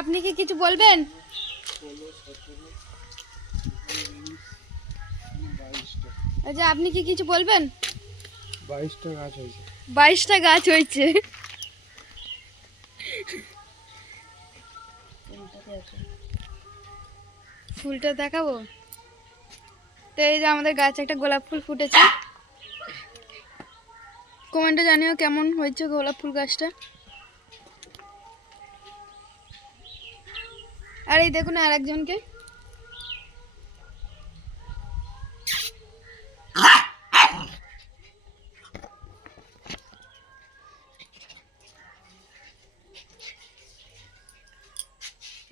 আপনি কি কিছু বলবেন? আচ্ছা, আপনি কি কিছু বলবেন? 22টা গাছ হয়েছে। 22টা গাছ হয়েছে। ফুলটা দেখাবো তো। এই যে আমাদের গাছে একটা গোলাপ ফুল ফুটেছে। কমেন্টে জানিও কেমন হয়েছে গোলাপ ফুল গাছটা। আর এই দেখুন আর একজনকে।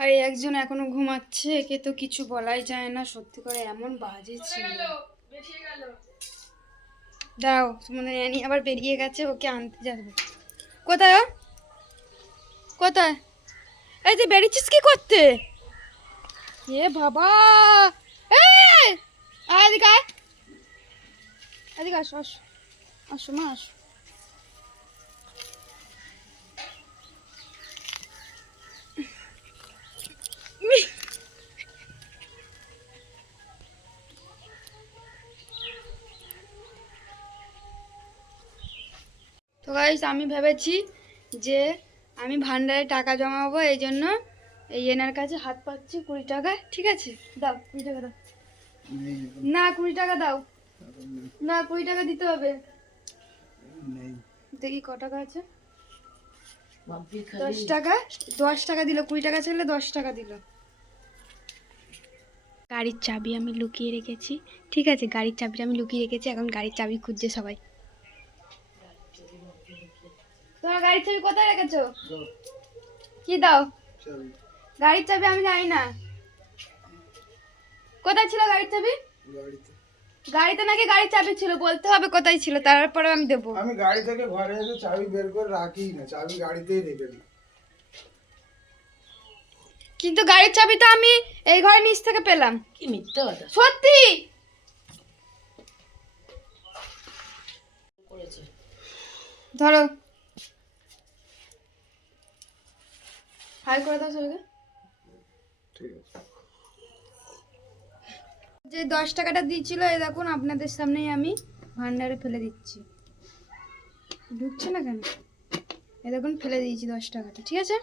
আর এই একজন এখনো ঘুমাচ্ছে, একে তো কিছু বলাই যায় না, সত্যি করে এমন বাজে ছিল। দাও তোমাদের এনি আবার বেরিয়ে গেছে, ওকে আনতে যাবে। কোথায় ও? কোথায়? এই তুই বেরিয়েছিস কি করতে? এ বাবা, এই এদিকে আয়, এদিকে আসো আসো আসো মা আসো। তো গাইস আমি ভেবেছি যে আমি ভান্ডারে টাকা জমাবো, এই জন্য এই এনার কাছে হাত পাচ্ছি 20 টাকা। ঠিক আছে, দাও 20 টাকা দাও। না 20 টাকা দাও না, 20 টাকা দিতে হবে। দেখি ক টাকা আছে। 10 টাকা। 10 টাকা দিল, 20 টাকা ছিল, 10 টাকা দিল। গাড়ির চাবি আমি লুকিয়ে রেখেছি। ঠিক আছে, গাড়ির চাবিটা আমি লুকিয়ে রেখেছি, এখন গাড়ির চাবি খুঁজছে সবাই। তোমার গাড়ির চাবি কোথায় রেখেছো? কি দাও? গাড়ির চাবি আমি জানি না। কোথায় ছিল গাড়ির চাবি? গাড়িতে নাকি গাড়ির চাবি ছিল, বলতে হবে কোথায় ছিল, তারপরে আমি দেবো। আমি গাড়ি থেকে ঘরে এসে চাবি বের করে রাখি না, চাবি গাড়িতেই রেখে দিই। কিন্তু গাড়ির চাবি তো আমি এই ঘরের নিচ থেকে পেলাম। কি মিথ্যা কথা সত্যি করেছে। ধরো, হাই করে দাও সবাইকে। ঠিক আছে। যে 10 টাকাটা দিয়েছিল, এই দেখুন আপনাদের সামনেই আমি ভান্ডারে ফেলে দিচ্ছি। ঢুকছে না কেন? এই দেখুন ফেলে দিয়েছি 10 টাকাটা। ঠিক আছে।